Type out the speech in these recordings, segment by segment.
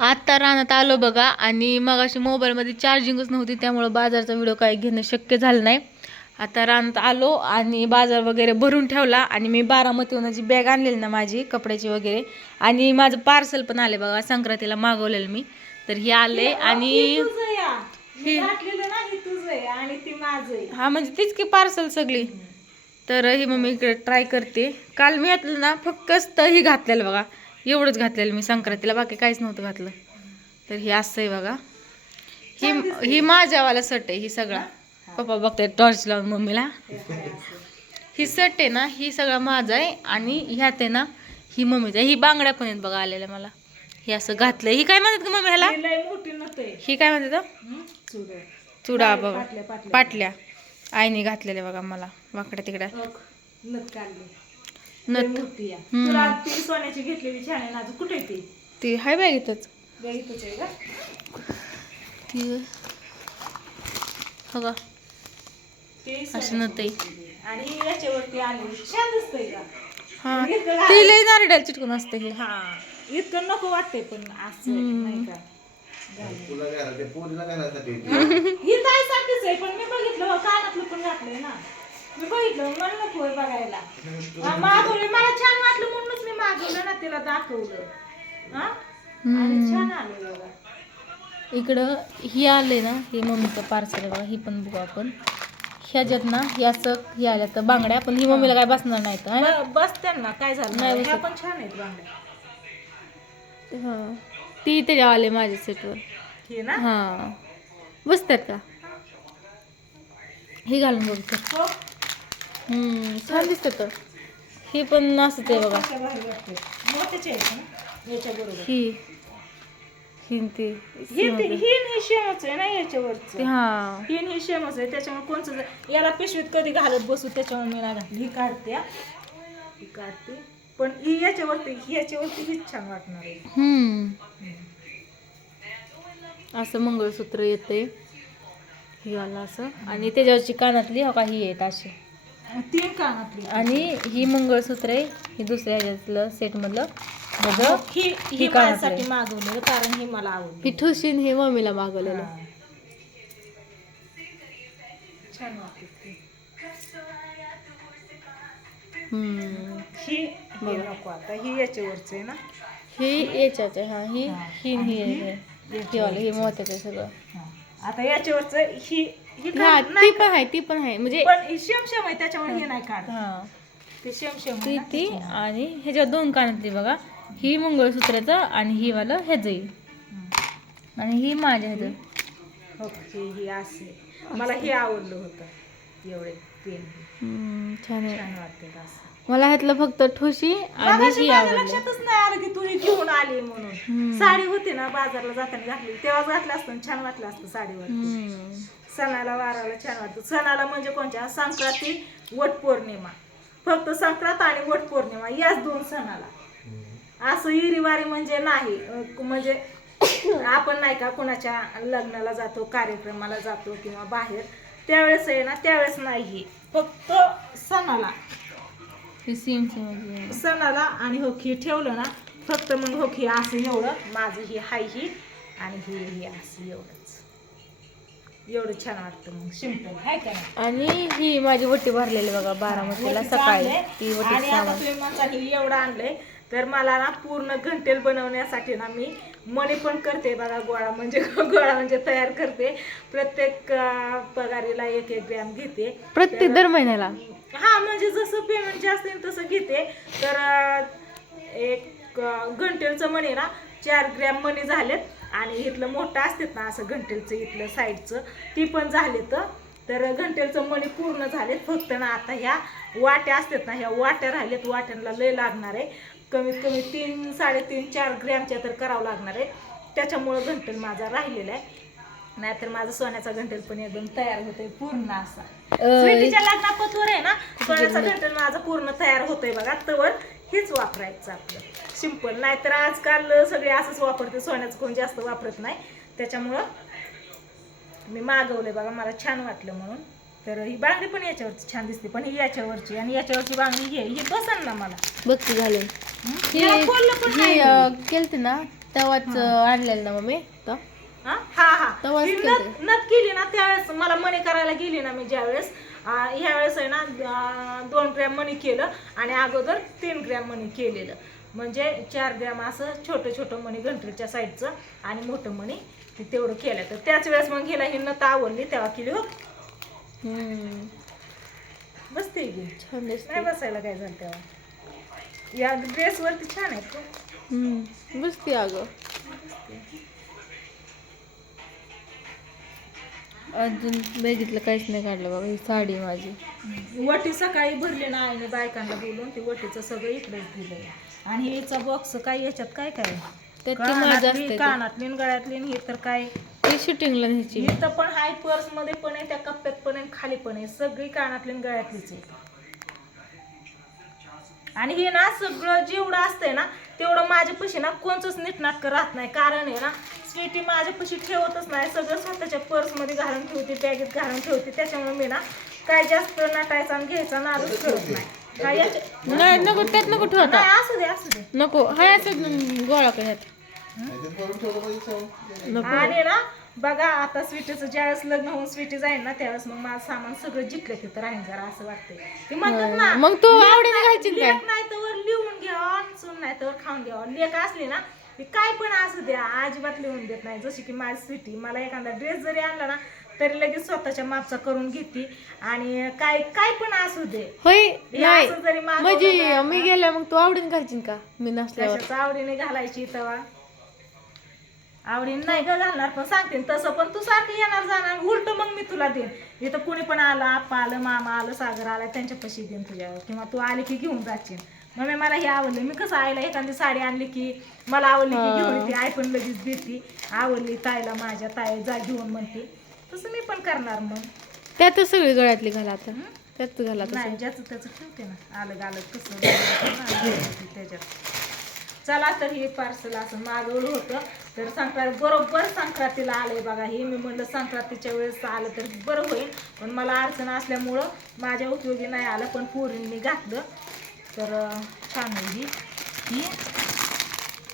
आत्ता रानात आलो बघा आणि मग अशी मोबाईलमध्ये चार्जिंगच नव्हती, त्यामुळं बाजारचा व्हिडिओ काय घेणं शक्य झालं नाही. आता रानात आलो आणि बाजार वगैरे भरून ठेवला आणि मी बारामतीहून जी बॅग आणलेली ना माझी कपड्याची वगैरे, आणि माझं पार्सल पण आले बघा, संक्रांतीला मागवलेलं मी, तर हे आले. आणि हा म्हणजे तीच की पार्सल सगळी. तर ही मम्मी इकडे ट्राय करते. काल मी घातलं ना फक्त ही घातलेलं बघा, एवढंच घातलेलं मी संक्रांतीला, बाकी काहीच नव्हतं घातलं. तर हे असं आहे बघा, ही माझ्यावाला सट आहे ही सगळा. पप्पा बघताय टॉर्च लावून मम्मीला. ही सट आहे ना ही सगळा माझा आहे, आणि ह्यात आहे ना ही मम्मीचा. ही बांगड्या पण आहेत बघा आलेल्या मला. हे असं घातलंय. ही काय म्हणतात का मम्मी ह्याला? ही काय म्हणतात? चुडा बघा, पाटल्या आईने घातलेल्या बघा मला वाकड्या तिकड्या. नथ सोन्याची घेतलेली छान आहे ना. कुठे ती हाय बॅगेतच. बघा अशी नथ आहे. आणि याच्यावरती आले छान दिसतंय का? हा ती लई नारड्याला चिटकून असते हे. हा इतकं नको वाटतंय, पण असं नाही का. ही ताईसाठीच आहे, पण मी बघितलं कानातलं पण घातलंय ना. मी बघितलं मला नको बघायला. मागवलं मला छान वाटलं म्हणूनच मी मागवलं ना, तिला दाखवलं. हा आणि छान आलं बघा. इकडं ही आले ना, हे मम्मीचं पार्सल बघा. ही पण बघू आपण. ह्याच्यात ना हे असं हे आल्या तर बांगड्या, पण ही मम्मीला काय बसणार नाही तर बसत्या ना, काय झालं नाही. ह्या पण छान आहेत बांगड्या. हा ती त्याच्या आले माझ्या सेटवर. हे ना हा बसतात का? हे घालून बघ तर. छान दिसत. हे पण असंच आहे बघा. मोठ्याचे आहेत ना याच्या बरोबर. ही शेमच आहे ना याच्यावरच. हा ही शेमच आहे, त्याच्यामुळे कोणचं याला पिशवीत कधी घालत बसू, त्याच्यामुळे मी नाही घातली. ही काढते पण ही याच्यावरती हीच छान वाटणार आहे. असं मंगळसूत्र येते ही वाला असं, आणि त्याच्यावरची कानातली हो का ही आहेत अशी 3 कानातली. आणि ही मंगळसूत्र आहे. ही दुसऱ्या ह्याच्यातलं सेट मधलं ही माझ्यासाठी मागवलेलं, कारण ही मला आवडली. ही ठुशीन हे मम्मीला मागवलेलं. छान वाटते. ही नको आता, ही याच्यावरच आहे ना. ही याच्याच आहे. हा ही मोत्याचं सगळं. आता याच्यावरच ही ती पण आहे म्हणजे शेमशेम आहे, त्याच्यामुळे हे नाही काढ. ते शेमशेम ती आणि ह्याच्या 2 कानातली बघा. ही मंगळसूत्राचं आणि ही वाला ह्याच येईल, आणि ही माझ्या ह्याचं. ही असे मला हे आवडलं होतं एवढे 3. छान वाटते असं. मला ह्यातलं फक्त ठुशी आणि ही आवडली. लक्षातच नाही आलं की तू ही घेऊन आली म्हणून. साडी होती ना बाजारला जाताना घातली, तेव्हा घातलं असतं छान वाटलं असतं साडीवर. सणाला वाराला छान वाटतं. सणाला म्हणजे कोणत्या? संक्रांती, वटपौर्णिमा. फक्त संक्रांत आणि वटपौर्णिमा याच 2 सणाला. असं इरीवारी म्हणजे नाही. म्हणजे आपण नाही का कोणाच्या लग्नाला जातो, कार्यक्रमाला जातो किंवा बाहेर, त्यावेळेस आहे ना, त्यावेळेस नाही. फक्त सणाला सणाला. आणि होकी ठेवलं ना फक्त, मग होकी असं एवढं माझं ही हाय ही, आणि ही असं एवढं छान वाटतं. मग सिंपल आहे का. आणि ही माझी वटी भरलेली बघा बारामतीला सकाळी. ती वटी आणि आता तुम्ही म्हणता की एवढं आणलंय, तर मला ना पूर्ण घंटेल बनवण्यासाठी ना मी मणी पण करते बघा. गोळा म्हणजे तयार करते. प्रत्येक पगारीला 1-1 ग्रॅम घेते, प्रत्येक दर महिन्याला. हा म्हणजे जसं पेमेंट जास्त येईल तसं घेते. तर एक घंटेलचं मणी ना 4 ग्रॅम मणी झालेत, आणि इथलं मोठं असतात ना असं घंटेलचं, इथलं साईडचं ती पण झालेत. तर घंटेलचं मणी पूर्ण झालेत. फक्त ना आता ह्या वाट्या असतात ना, ह्या वाट्या राहिलेत. वाट्यांना लय लागणार आहे, कमीत कमी 3, 3.5, 4 ग्रॅमच्या तर करावं लागणार आहे. त्याच्यामुळं घंटेल माझा राहिलेला आहे. नाहीतर माझा सोन्याचा घंटेल पण एकदम तयार होतोय पूर्ण असा. स्वीटीच्या लग्नापतवर आहे ना सोन्याचा घंटेल माझा पूर्ण तयार होतोय बघा. तवर हेच वापरायचं आपलं सिंपल. नाहीतर आजकाल सगळे असंच वापरते, सोन्याचं कोण जास्त वापरत नाही. त्याच्यामुळं मी मागवलंय बघा, मला छान वाटलं म्हणून. तर ही बांगडी पण याच्यावरची छान दिसते, पण ही याच्यावरची, आणि याच्यावरची बांगडी ही बसन ना मला. बघती घालून केलते ना तेव्हाच आणलेलं ना मम्मी तर हा हा हा तेव्हाच ती केलते. नथ केली ना त्यावेळेस मला मणी करायला गेली ना मी ज्यावेळेस ह्या वेळेस आहे ना 2 ग्रॅम मणी केलं आणि अगोदर 3 ग्रॅम मणी केलेलं म्हणजे 4 ग्रॅम असं छोटं छोटं मणी घंटरीच्या साईडचं आणि मोठं मणी ते तेवढं केलं तर त्याच वेळेस मग हिला ही नथ आवडली तेव्हा केली हो बसते की छान दिसते. नाही बसायला काय झालं तेव्हा या ड्रेसवरती छान आहे तो बसते अगं. अजून बघितलं काहीच नाही काढलं बाबा. ही साडी माझी वटी सकाळी भरली ना आईने बायकांना बोलून ती वटीचं सगळं इकडेच दिलंय आणि हिचा बॉक्स काय याच्यात काय काय त्याची माझी असते कानातली गळ्यातली हे तर काय ती शूटिंगला न्यायची. इथं पण हाय पर्स मध्ये पण आहे त्या कप्प्यात पण आहे खाली पण आहे सगळी कानातली गळ्यातलीच आहे आणि हे ना सगळं जेवढं असतंय ना तेवढं माझ्यापाशी ना कोणचंच नीटनाटकं राहत नाही कारण आहे ना स्वीटी माझ्यापाशी ठेवतच नाही सगळं स्वतःच्या पर्समध्ये घालून ठेवते बॅगेत घालून ठेवते त्याच्यामुळे मी ना काय जास्त नटायचा आणि घ्यायचा नादच ठेवत नाही नाही नको त्यात नको ठेवता. असू दे नको हाय असं गोळा करत नको. आणि ना बघा आता स्वीटीचं ज्यावेळेस लग्न होऊन स्वीटी जाईल ना त्यावेळेस मग माझं सामान सगळं जिथलं तिथं राहील जरा असं वाटतंय ते म्हणतात ना मग तू आवडीने घालशील काय? लेक नाही तर लिहून घ्यावा सून नाही तर खाऊन घ्यावा लेक असली ना ती काय पण असू द्या अजिबात लिहून देत नाही जशी की माझी स्वीटी मला एखादा ड्रेस जरी आणला ना तरी लगेच स्वतःच्या मापचा करून घेते आणि काय काय पण असू दे होय हे नाही असं जरी मागवलं म्हणजे ना, मी गेल्या मग तू आवडीने घालशील का मी नसल्यावर? कशाचं आवडीने घालायची तेव्हा आवडीने नाही ग घालणार पण सांगते तसं पण तू सारखं येणार जाणार उलट मग मी तुला देईन इथं कुणी पण आलं आप्पा आलं मामा आलं सागर आला त्यांच्यापाशी देईन तुझ्यावर किंवा तू आली की घेऊन जाशील मग मला हे आवडलं मी कसं आईला एखादी साडी आणली की मला आवडली की घेऊन येते आई पण लगेच देते आवडली ताईला माझ्या ताई जा घेऊन म्हणते तसं मी पण करणार मग त्यात सगळी गळ्यातली घाला आता त्यात घाला नाही ज्याचं त्याचं ठेवते ना आलं गालं कसं त्याच्यात चला तर हे पार्सल असं मागवलं होतं तर संक्रांत बरोबर संक्रांतीला आलंय बघा हे मी म्हणलं संक्रांतीच्या वेळेस आलं तर बरं होईल पण मला अडचण असल्यामुळं माझ्या उपयोगी नाही आलं पण पोरींनी घातलं तर छान आहे ही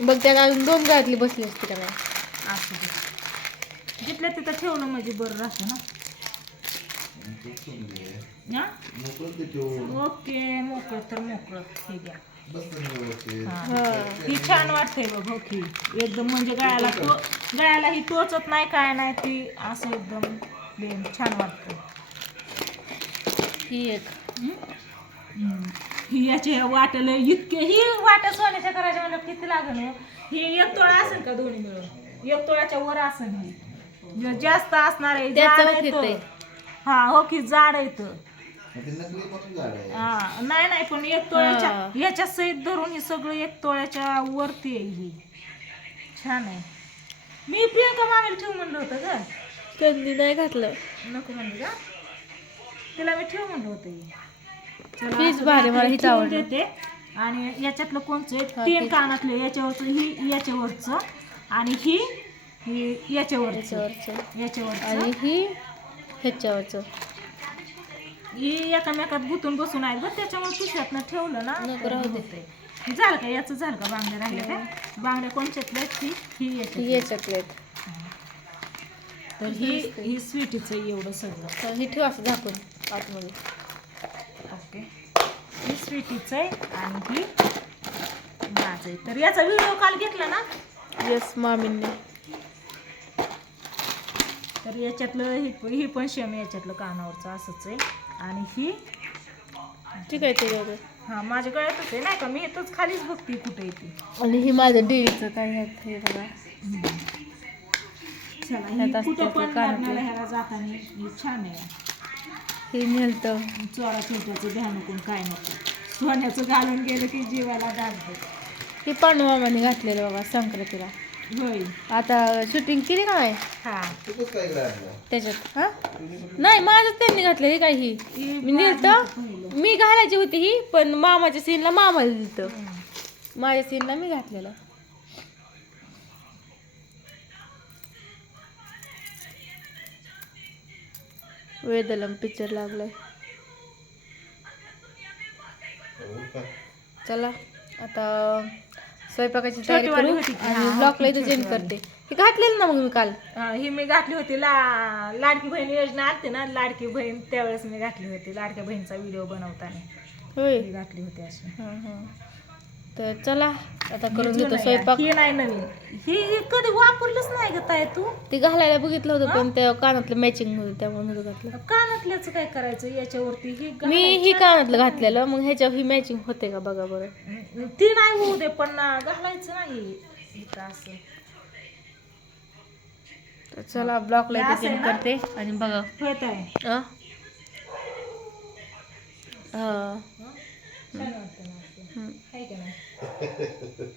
बघ त्यात अजून 2 गळ्यातली बसली असते का नाही असं दे जिथल्या तिथं ठेवलं म्हणजे बरं राहतं ना ओके मोकळं तर मोकळं हे घ्या ही छान वाटतंय बघ हो की एकदम म्हणजे गळ्याला ही टोचत नाही काय नाही ती असं एकदम प्लेन छान वाटतं ही एक ही याचे वाटलं इतके ही वाट सोन्याच्या करायच्या मला किती लागल ही 1 तोळा असेल का दोन्ही मिळून 1 तोळ्याच्या वर असेल ही जास्त असणार आहे जाड आहे हा हो की जाड आहे नाही पण 1 तोळ्याच्या याच्या सहित धरून हे सगळं 1 तोळ्याच्या वरती आहे ही छान आहे मी प्रियंका मामीला ठेव म्हणलं होतं का त्यांनी नाही घातलं नको म्हणलं का तिला मी ठेव म्हणलं होतं हीच भारी मला हीच आवडली देते आणि याच्यातलं कोणचं 3 कानातले याच्यावरचं ही याच्यावरचं आणि ही याच्यावरचं आणि ही ह्याच्यावरचं ही एकामेकात गुतून बसून आहे बरं त्याच्यामुळे पिशव्यातनं ठेवलं ना होते झालं का याचं झालं का बांगड्या राहिल्या का बांगड्या कोणच्यातल्या ही याच्यातले तर ही स्वीटीचं एवढं सगळं तर ही ठेव असं झाकून आतमध्ये ओके ही स्वीटीचं आहे आणि ही माझं आहे तर याचा व्हिडिओ कॉल घेतला ना येस मामींनी तर याच्यातलं ही पण शेम याच्यातलं कानावरचं असंच आहे आणि ही ठीक आहे ते हां माझ्या गळ्यातच आहे नाही का मी इथंच खालीच बघते कुठे येते आणि ही माझं डेलीचं काय हे बघा चला कुठं पण लग्नाला ह्याला जाताना ही छान आहे हे नेलतं चोरा छोट्याचं ध्यान नको काय नको सोन्याचं घालून गेलं की जीवाला दाबतं हे पांडुमामाने घातलेलं बघा संक्रांतीला होय आता शूटिंग केली का नाही हां त्याच्यात हा नाही माझंच त्यांनी घातलेली काय ही मी नेलतं मी घालायची होती ही पण मामाच्या सीनला मामाला दिलतं माझ्या सीनला मी घातलेलं वेदलम पिक्चर लागलाय चला आता स्वयंपाकाची तयारी छोटीवाली करू होती की, आणि हा, ब्लॉकला ती इथे चेंज छोटीवाली. करते. हे घातलेलं ना मग मी काल. ही मी घातली होती लाडकी बहीण योजना आलती ना, लाडकी बहीण त्यावेळेस मी घातली होती, लाडक्या बहीणचा व्हिडिओ बनवताना होय. मी घातली होती अशी. हां हां. तर चला आता करून ही घेतो जुनं आहे. स्वयंपाक. ही नाही नवीन, ही कधी वापरलंच नाही ग ताई तू. ते घालायला बघितलं होतं पण त्या कानातलं मॅचिंग होतं त्यामुळे नव्हतं घातलं. कानातल्याचं काय करायचं याच्यावरती ही मी ही कानातलं घातलेलं मग ह्याच्यावर ही मॅचिंग होते का बघा बरं. ती नाही होऊ दे पण घालायचं नाही इथं असं. तर चला ब्लॉकला हे इथे असं आहे चेंज ना? करते आणि बघा. होत आहे. हा छान वाटतं ना असं. हम्म. आहे का नाही?